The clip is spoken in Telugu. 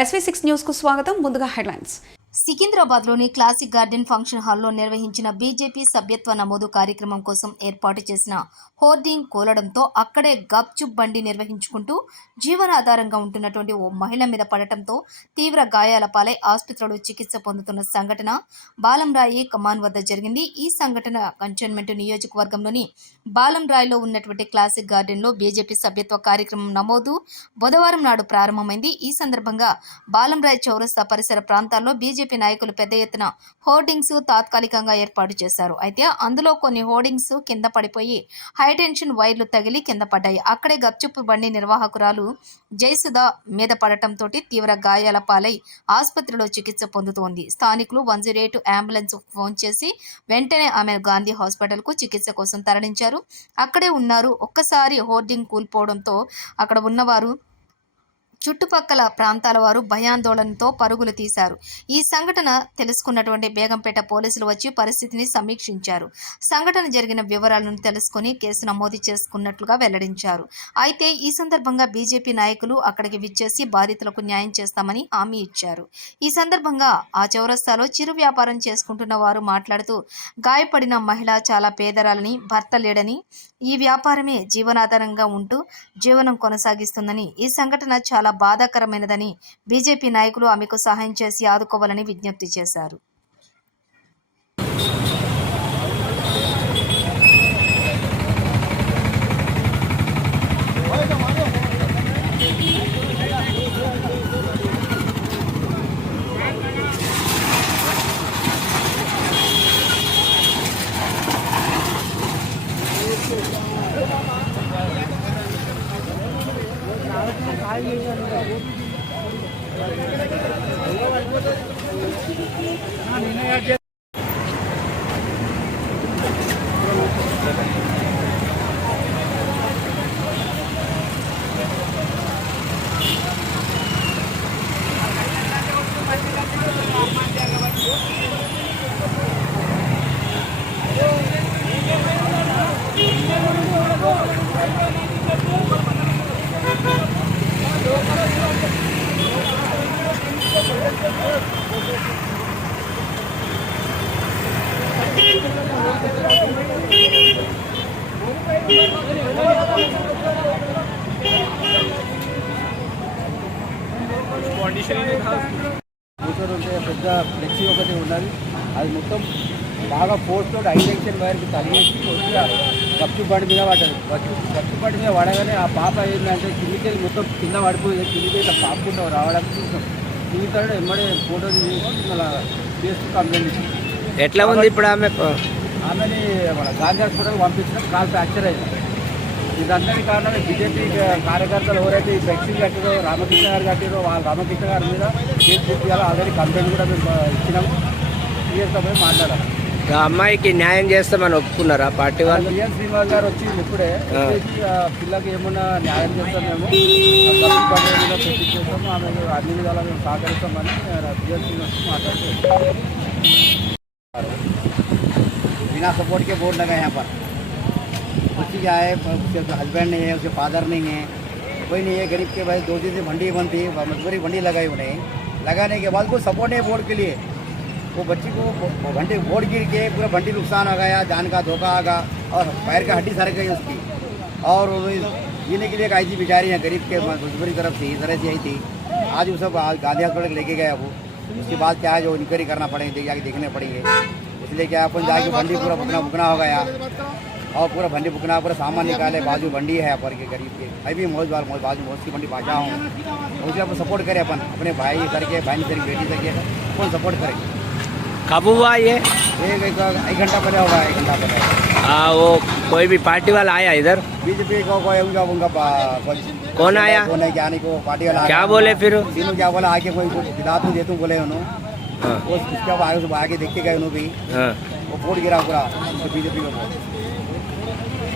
SV6 న్యూస్ కు స్వాగతం. ముందుగా హెడ్లైన్స్. సికింద్రాబాద్లోని క్లాసిక్ గార్డెన్ ఫంక్షన్ హాల్లో నిర్వహించిన బీజేపీ సభ్యత్వ నమోదు కార్యక్రమం కోసం ఏర్పాటు చేసిన హోర్డింగ్ కూలడంతో అక్కడే గప్చుప్ బండి నిర్వహించుకుంటూ జీవనాధారంగా ఉంటున్నటువంటి ఓ మహిళ మీద పడటంతో తీవ్ర గాయాల పాలై ఆసుపత్రిలో చికిత్స పొందుతున్న సంఘటన బాలంరాయి కమాన్ వద్ద జరిగింది. ఈ సంఘటన కంటోన్మెంట్ నియోజకవర్గంలోని బాలంరాయిలో ఉన్నటువంటి క్లాసిక్ గార్డెన్లో బీజేపీ సభ్యత్వ కార్యక్రమం నమోదు బుధవారం నాడు ప్రారంభమైంది. ఈ సందర్భంగా బాలంరాయి చౌరస్తా పరిసర ప్రాంతాల్లో బీజేపీ నాయకులు పెద్ద ఎత్తున హోర్డింగ్స్ తాత్కాలికంగా ఏర్పాటు చేశారు. అయితే అందులో కొన్ని హోర్డింగ్స్ కింద పడిపోయి హైటెన్షన్ వైర్లు తగిలి కింద పడ్డాయి. అక్కడే గప్చుప్పు బండి నిర్వాహకురాలు జయసుధ మీద పడటంతో తీవ్ర గాయాల పాలై ఆసుపత్రిలో చికిత్స పొందుతోంది. స్థానికులు 108 అంబులెన్స్ ఫోన్ చేసి వెంటనే ఆమెను గాంధీ హాస్పిటల్కు చికిత్స కోసం తరలించారు. అక్కడే ఉన్నారు. ఒక్కసారి హోర్డింగ్ కూలిపోవడంతో అక్కడ ఉన్నవారు చుట్టుపక్కల ప్రాంతాల వారు భయాందోళనతో పరుగులు తీశారు. ఈ సంఘటన తెలుసుకున్నటువంటి బేగంపేట పోలీసులు వచ్చి పరిస్థితిని సమీక్షించారు. సంఘటన జరిగిన వివరాలను తెలుసుకుని కేసు నమోదు చేసుకున్నట్లుగా వెల్లడించారు. అయితే ఈ సందర్భంగా బీజేపీ నాయకులు అక్కడికి విచ్చేసి బాధితులకు న్యాయం చేస్తామని హామీ ఇచ్చారు. ఈ సందర్భంగా ఆ చౌరస్తాలో చిరు వ్యాపారం చేసుకుంటున్న వారు మాట్లాడుతూ గాయపడిన మహిళ చాలా పేదరాలని, భర్త లేడని, ఈ వ్యాపారమే జీవనాధారంగా ఉంటూ జీవనం కొనసాగిస్తుందని, ఈ సంఘటన చాలా బాధాకరమైనదని బీజేపీ నాయకులు ఆమెకు సహాయం చేసి ఆదుకోవాలని విజ్ఞప్తి చేశారు. పెద్ద ఫ్లెక్సీ ఒకటి ఉన్నది. అది మొత్తం బాగా ఫోర్స్తో హైటెన్షన్ వైర్కి తగిలేసి కొద్దిగా గప్చు బండి మీద పడ్డది. గప్చు బండి మీద పడగానే ఆ పాప ఏంటంటే కిందికి మొత్తం కింద పడిపోయి కిందికి ఇట్లా పాపుకుంటూ రావడానికి చూసాం. కింది ఎమ్మడే ఫోటో తీసి మళ్ళీ కేసు కంప్లైంట్ ఇచ్చింది. ఎట్లా ఉంది ఇప్పుడు ఆమెని మన గాంధీ హాస్పిటల్ పంపించడం కాల్ ఫ్రాక్చర్ అయింది. ఇదందరి కారణం బీజేపీ కార్యకర్తలు ఎవరైతే ఈ ఫ్లెక్సీలు కట్టారో, రామకృష్ణ గారు కట్టారో, వాళ్ళ రామకృష్ణ గారి మీద కేసు పెట్టాలో ఆల్రెడీ కంప్లైంట్ కూడా మేము ఇచ్చినాము. సీఎస్తో పోయి మాట్లాడాలి. అమ్మాయికి న్యాయం చేస్తామని ఒప్పుకున్నారా పార్టీ వాళ్ళు? బిఎన్ శ్రీనివాస్ గారు వచ్చి ఇప్పుడే పిల్లకి ఏమన్నా న్యాయం చేస్తాం, మేము పెట్టించేస్తాము, ఆమె అన్ని విధాలా మేము సహకరిస్తామని బిఎన్ శ్రీనివాస్ మాట్లాడుతూ बिना सपोर्ट के बोर्ड लगा यहाँ पर। उसकी क्या है, उसके हस्बैंड नहीं है, उसके फादर नहीं है, कोई नहीं है। गरीब के भाई 2 दिन से भंडी बंद थी, मजबूरी भंडी लगाई उन्हें। लगाने के बाद कोई सपोर्ट नहीं बोर्ड के लिए। वो बच्ची को भंडी बोर्ड गिर के पूरा भंडी नुकसान आ गया, जान का धोखा आ गया और पैर का हड्डी सर गई उसकी। और जीने के लिए आई थी बेचारी है, गरीब के मजबूरी तरफ से इस तरह से आई थी। आज वो सब गांधी हॉस्पिटल लेके गया वो। उसके बाद क्या है जो इंक्वायरी करना पड़ेंगे, जाके देखने पड़ेंगे। इसलिए क्या अपन जाके भंडी पूरा बुकना हो गया और पूरा भंडी बुकना, पूरा सामान निकाले। बाजू भंडी है पर के गरीब के, मैं भी मौज बाजू मौज की भंडी बाजा हूँ। उसे अपन सपोर्ट करें, अपन अपने भाई करके, बहन करके, बेटी करके कौन सपोर्ट करे। कब हुआ ये? एक घंटा पहले होगा, 1 घंटा पहले। वो कोई भी पार्टी वाला आया इधर? बीजेपी को कोई उनका कौन आया? कौन है, क्या नहीं को पार्टी वाला क्या बोले फिर? तीनों क्या बोला, आके कोई दिला तू दे तू बोले उन्होंने। उसके बाद आगे देख के गए उन्होंने भी। वो वोट गिरा पूरा बीजेपी को।